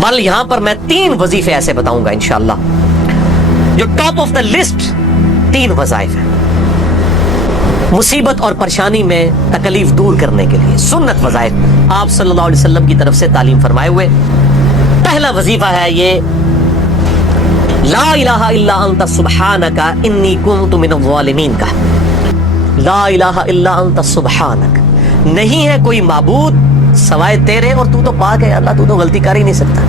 बल यहां पर मैं 3 वजीफे ऐसे बताऊंगा इंशाअल्लाह, जो टॉप ऑफ द लिस्ट 3 वज़ाइफ हैं मुसीबत और परेशानी में तकलीफ दूर करने के लिए, सुन्नत वज़ाइफ आप सल्लल्लाहु अलैहि वसल्लम की तरफ से तालीम फरमाए हुए। पहला वजीफा है ये, ला इलाहा इल्ला अंता सुब्हानका इन्नी कुन्तु मिनज़ ज़ालिमीन का। ला इलाहा इल्ला अंता सुब्हानक, नहीं है कोई माबूद सवाए तेरे और तू तो पाक है अल्लाह, तू तो गलती कर ही नहीं सकता।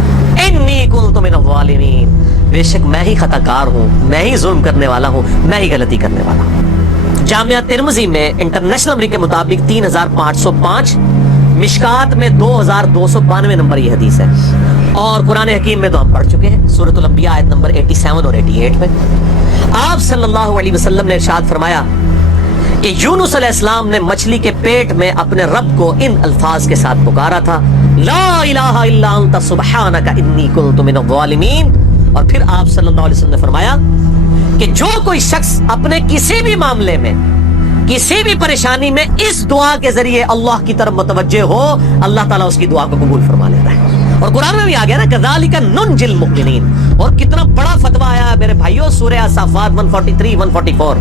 इन्नी कुन्तु मिनज़ ज़ालिमीन, बेशक मैं ही खताकार हूँ, मैं ही जुल्म करने वाला हूँ, मैं ही गलती करने वाला हूँ। जामिया तिरमिज़ी में इंटरनेशनल नंबर के मुताबिक 3505, मिशकात में 2292 नंबर ये हदीस है, और कुरान हकीम में तो हम पढ़ चुके हैं, सूरतुल अंबिया आयत नंबर 87 और 88 में आप सल्लल्लाहु अलैहि वसल्लम ने इरशाद फरमाया कि यूनुस अलैहिस्सलाम ने मछली के पेट में अपने रब को इन अल्फाज के साथ पुकारा था, ला इलाहा इल्ला अंता सुब्हानका इन्नी कुन्तु मिनज़ ज़ालिमीन। और फिर आप सल्लल्लाहु अलैहि वसल्लम ने फरमाया कि जो कोई शख्स अपने किसी भी मामले में, किसी भी परेशानी में इस दुआ के जरिए अल्लाह की तरफ मुतवज्जे हो, अल्लाह ताला उसकी दुआ को कबूल फरमा लेता है। और कुरान में भी आ गया ना, कज़ालिका नुनजिल मुमिनीन। और कितना बड़ा फतवा आया है मेरे भाइयों, सूरह अस-साफ़ात 143 144,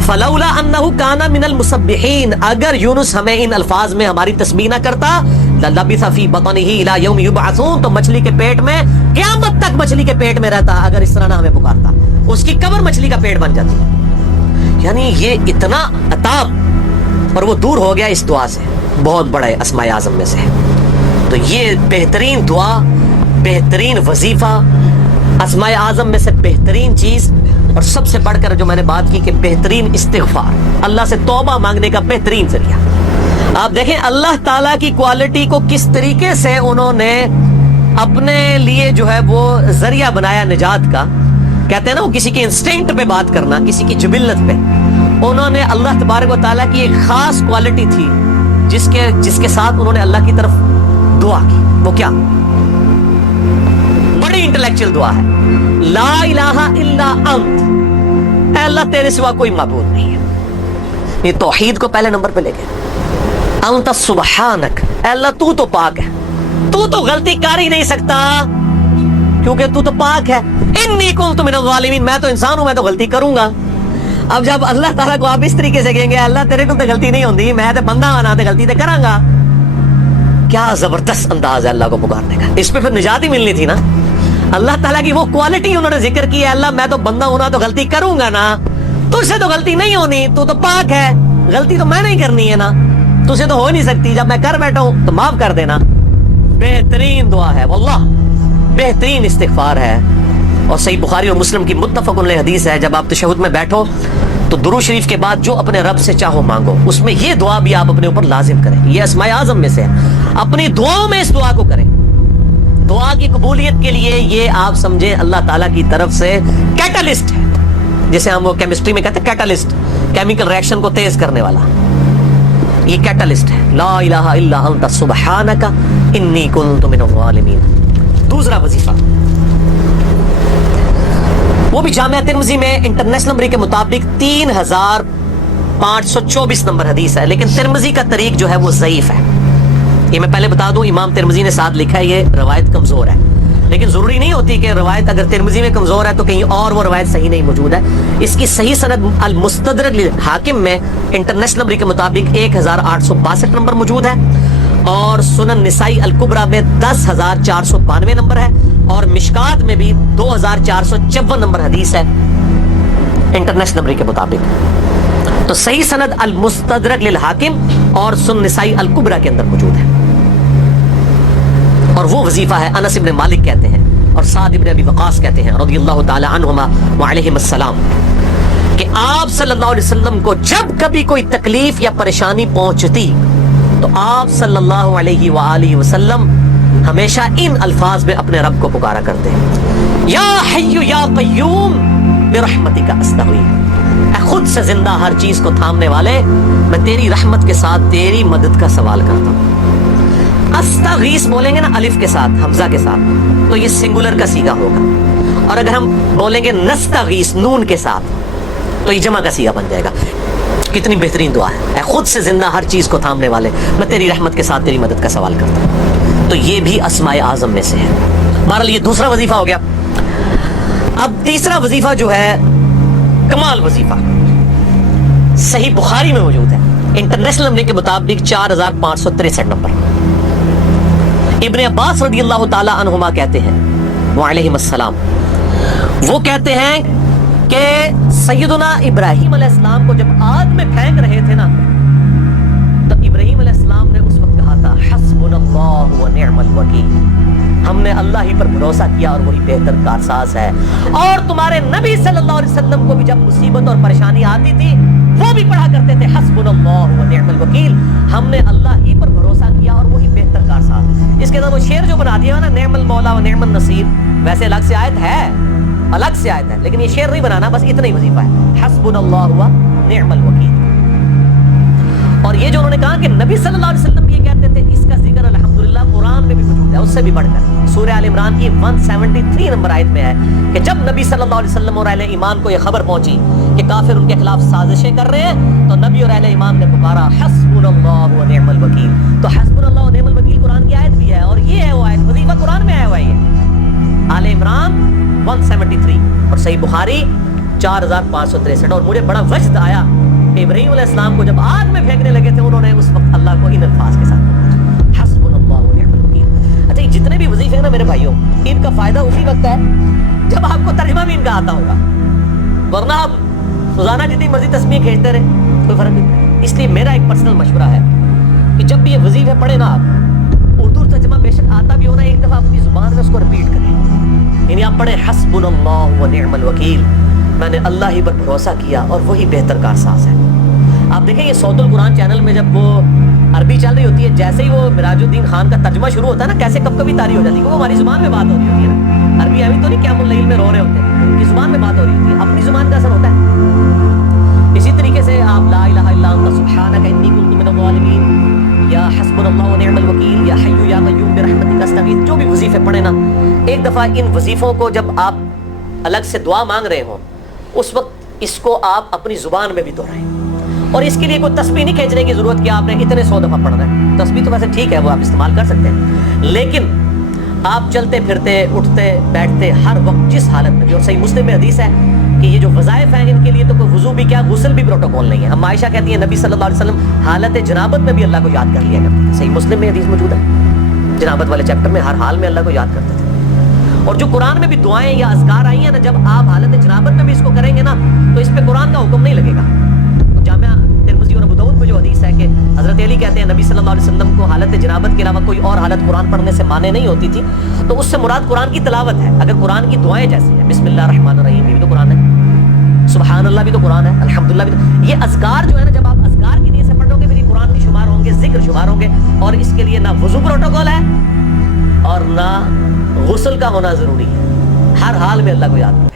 फलौला अन्नहु काना मिनल मुसब्बिहीन, अगर यूनुस हमें इन अल्फाज में हमारी तस्बीह ना करता, ललबिसा फी बतनिही इला यौम युबअसून, तो मछली के पेट में क़यामत तक मछली के पेट में रहता। अगर इस तरह ना हमें पुकारता, उसकी कब्र मछली का पेट बन जाती। यानी ये इतना अताब, और वो दूर हो गया इस दुआ से, बहुत बड़े अस्माए आज़म में से। तो ये बेहतरीन दुआ, बेहतरीन वजीफा, अस्माए आज़म में से बेहतरीन चीज, और सबसे बढ़कर जो मैंने बात की कि बेहतरीन इस्तिग़फ़ार, अल्लाह से तौबा मांगने का बेहतरीन जरिया। आप देखें अल्लाह ताला की क्वालिटी को किस तरीके से उन्होंने अपने लिए जो है वो जरिया बनाया निजात का। कहते हैं ना, वो किसी के इंस्टिंक्ट पे बात करना, किसी की जुबिल्लत पे, उन्होंने अल्लाह तबारक व तआला की एक खास क्वालिटी थी जिसके साथ उन्होंने अल्लाह की तरफ दुआ की। वो क्या? बड़ी इंटेलेक्चुअल दुआ है, ला इलाहा इल्ला अंत, अल्लाह तेरे सिवा कोई माबूद नहीं है। ये तौहीद को पहले नंबर पे लेके, अंत सुब्हानक, अल्लाह तू तो पाक है, तू तो गलती कर ही नहीं सकता क्योंकि तू तो पाक है। इन्नी कुन्तु मिनज़ ज़ालिमीन, मैं तो इंसान हूं, मैं तो गलती करूंगा। अब जब अल्लाह ताला को आप इस तरीके से कहेंगे, अल्लाह तेरे को तो गलती नहीं होती, मैं तो बंदा बना ते गलती तो करांगा, क्या जबरदस्त अंदाज है अल्लाह को पुकारने का। इस पे फिर निजात ही मिलनी थी ना। अल्लाह ताला की वो क्वालिटी उन्होंने जिक्र की है, अल्लाह मैं तो बंदा हूं ना, तो गलती करूंगा ना, तुझसे तो गलती नहीं होनी, तू तो पाक है, गलती तो मैं नहीं करनी है ना, तुझसे तो हो नहीं सकती, जब मैं कर बैठा हूं तो माफ कर देना। बेहतरीन दुआ है वल्लाह, बेहतरीन इस्तिग़फ़ार है। और सही बुखारी और मुस्लिम की मुत्तफ़क़ुन अलैह हदीस है, जब आप तशहुद में बैठो तो दुरूद शरीफ के बाद जो अपने रब से चाहो मांगो, उसमें ये दुआ भी आप अपने ऊपर लाजिम करें। ये अस्माए आज़म में से है, अपनी दुआओं में इस दुआ को करें। दुआ की कबूलियत के लिए ये आप समझे अल्लाह ताला की तरफ से कैटलिस्ट है, जैसे हम वो केमिस्ट्री में कहते हैं कैटलिस्ट, केमिकल रिएक्शन को तेज करने वाला, ये कैटलिस्ट है। ला इलाहा इल्ला अंता सुब्हानका इन्नी कुन्तु मिनज़ ज़ालिमीन। दूसरा वजीफा, वो भी जामिया तिरमिज़ी में इंटरनेशनल नंबर के मुताबिक 3524 नंबर हदीस है, लेकिन तिरमिज़ी का तरीक जो है वो ज़ईफ है। ये मैं पहले बता दूं, इमाम तिरमिज़ी ने साथ लिखा है ये रवायत कमजोर है, लेकिन जरूरी नहीं होती कि रवायत अगर तिरमिज़ी में कमजोर है तो कहीं और वो रवायत सही नहीं मौजूद है। इसकी सही सनद अल मुस्तदरक लिल हाकिम में इंटरनेशनल नंबर के मुताबिक 1862 नंबर मौजूद है, और सुनन निसाई अल कुबरा में 10,492 नंबर है, और मिशकात में भी 2,454 नंबर हदीस है इंटरनेशनल नंबर के मुताबिक। तो सही सनद अल मुस्तदरक लिल हाकिम और सुनन निसाई अल कुबरा के अंदर मौजूद है। और वो वजीफा है, अनस इब्न मालिक कहते हैं और साद इब्न अबी वक़ास कहते हैं रज़ियल्लाहु ताला अन्हुमा व अलैहिमुस्सलाम, कि आप सल्लल्लाहु अलैहि वसल्लम को जब कभी कोई तकलीफ या परेशानी पहुंचती तो आप सल्लल्लाहु अलैहि व आलिहि वसल्लम हमेशा इन अल्फाज में अपने रब को पुकारा करते हैं, या हय्यु या क़य्यूम बिरहमतिका अस्तग़ीथ, खुद से जिंदा हर चीज को थामने वाले, मैं तेरी रहमत के साथ तेरी मदद का सवाल करता हूँ। अस्तगीस बोलेंगे ना अलिफ के साथ, हमजा के साथ, तो ये सिंगुलर का सीगा होगा, और अगर हम बोलेंगे नस्तगीस नून के साथ तो ये जमा का सीगा बन जाएगा। कितनी बेहतरीन दुआ है, खुद से जिंदा हर चीज को थामने वाले, मैं तेरी रहमत के साथ तेरी मदद का सवाल करता हूँ। तो ये भी अस्माए आज़म में से है। بہرحال یہ دوسرا وظیفہ ہو گیا. اب تیسرا وظیفہ جو ہے کمال وظیفہ صحیح بخاری میں موجود ہے انٹرنیشنل نمبر کے مطابق 4563 نمبر. ابن عباس رضی اللہ تعالی عنہما کہتے ہیں وعلیہم السلام، وہ کہتے ہیں کہ سیدنا ابراہیم علیہ السلام کو جب آگ میں پھینک رہے تھے نا تو ابراہیم علیہ السلام نے اس وقت کہا تھا حسبنا اللہ و نعم الوکیل، ہم نے اللہ ہی پر بھروسہ کیا اور وہی بہتر کارساز ہے. اور تمہارے نبی صلی اللہ علیہ وسلم کو بھی جب مصیبت اور پریشانی آتی تھی وہ بھی پڑھا کرتے تھے حسبنا اللہ و نعم الوکیل، ہم نے اللہ ہی پر بھروسہ کیا اور وہی بہتر کارساز. اس کے بعد وہ شعر جو بنا دیا نا نعم المولا و نعم النصیر، ویسے الگ سے آیت ہے، الگ سے آیت ہے، لیکن یہ شعر نہیں بنانا، بس اتنا ہی وظیفہ ہے حسبنا اللہ و نعم الوکیل. اور یہ جو انہوں نے کہا کہ نبی صلی اللہ علیہ وسلم یہ کہتے تھے، اس کا ذکر الحمدللہ قرآن میں بھی موجود ہے، اس سے بھی بڑھ کر سورہ آل عمران کی 173 نمبر آیت میں ہے کہ جب نبی صلی اللہ علیہ وسلم اور اہل ایمان کو یہ خبر پہنچی کہ کافر ان کے خلاف سازشیں کر رہے ہیں تو نبی اور اہل ایمان نے پکارا حسبنا اللہ و نعم الوکیل. تو حسبنا اللہ و نعم الوکیل قرآن کی آیت بھی ہے اور یہ ہے وہ آیت، وظیفہ قرآن میں آیا ہوا ہے. یہ آل عمران 173 اور صحیح بخاری 4563. اور مجھے بڑا وجد آیا کہ ابراہیم علیہ السلام کو جب آگ میں پھینکنے لگے تھے انہوں نے اس وقت اللہ کو ان الفاظ کے ساتھ پکارا حسبنا اللہ و نعم الوکیل. اچھا یہ جتنے بھی وظیفے ہیں نا میرے بھائیوں، ان کا فائدہ اسی وقت ہے جب آپ کو ترجمہ بھی ان کا آتا ہوگا، ورنہ آپ روزانہ جتنی مرضی تسبیح کھینچتے رہے کوئی فرق نہیں. اس لیے میرا ایک پرسنل مشورہ ہے کہ جب بھی یہ وظیفے پڑھیں نا آپ، اردو ترجمہ بے شک آتا بھی ہونا، ایک دفعہ اپنی زبان میں اس کو رپیٹ کریں. یعنی آپ پڑھیں حسبنا اللہ و نعم الوکیل، میں نے اللہ ہی پر بھروسہ کیا اور وہی بہتر کارساز ہے. آپ دیکھیں یہ صوت القرآن چینل میں جب وہ عربی چل رہی ہوتی ہے، جیسے ہی وہ مراج الدین خان کا ترجمہ شروع ہوتا ہے نا، کیسے کب کبھی تاری ہو جاتی ہے، وہ ہماری زبان میں بات ہو رہی ہوتی ہے نا. عربی ابھی تو نہیں قیام اللیل میں رو رہے ہوتے ہیں، ان کی زبان میں بات ہو رہی ہوتی ہے، اپنی زبان کا اثر ہوتا ہے. اسی طریقے سے آپ لا الہ الا انت سبحانک انی کنت من الظالمین یا حسبنا اللہ و نعم الوکیل یا حی یا قیوم برحمتک استغیث، جو بھی وظیفے پڑھیں نا، ایک دفعہ ان وظیفوں کو جب آپ الگ سے دعا مانگ رہے ہوں اس وقت اس کو آپ اپنی زبان میں بھی دہرائیں. اور اس کے لیے کوئی تسبیح نہیں کھینچنے کی ضرورت کہ آپ نے اتنے 100 دفعہ پڑھنا ہے. تسبیح تو ویسے ٹھیک ہے وہ آپ استعمال کر سکتے ہیں، لیکن آپ چلتے پھرتے اٹھتے بیٹھتے ہر وقت جس حالت میں بھی، اور صحیح مسلم میں حدیث ہے کہ یہ جو وظائف ہیں ان کے لیے تو کوئی وضو بھی کیا غسل بھی پروٹوکول نہیں ہے. ہم عائشہ کہتی ہیں نبی صلی اللہ علیہ وسلم حالت جنابت میں بھی اللہ کو یاد کر لیا کرتے تھے. صحیح مسلم میں حدیث موجود ہے، جنابت والے چیپٹر میں ہر حال میں اللہ کو یاد کرتے تھے. اور جو قرآن میں بھی دعائیں یا اذکار آئی ہیں نا، جب آپ حالت جنابت میں بھی اس کو کریں گے نا تو اس پہ قرآن کا حکم نہیں لگے گا. جامعہ ترمذی اور ابو داؤد میں جو حدیث ہے کہ حضرت علی کہتے ہیں نبی صلی اللہ علیہ وسلم کو حالت جنابت کے علاوہ کوئی اور حالت قرآن پڑھنے سے مانے نہیں ہوتی تھی، تو اس سے مراد قرآن کی تلاوت ہے. اگر قرآن کی دعائیں جیسی ہیں بسم اللہ الرحمن الرحیم یہ بھی تو قرآن ہے، سبحان اللہ بھی تو قرآن ہے، الحمدللہ بھی تو، یہ اذکار جو ہے نا جب آپ اذکار کی نیت سے پڑھو گے پھر یہ قرآن بھی شمار ہوں گے، ذکر شمار ہوں گے. اور اس کے لیے نہ وضو پروٹوکول ہے اور نہ غسل کا ہونا ضروری ہے، ہر حال میں اللہ کو یاد کریں.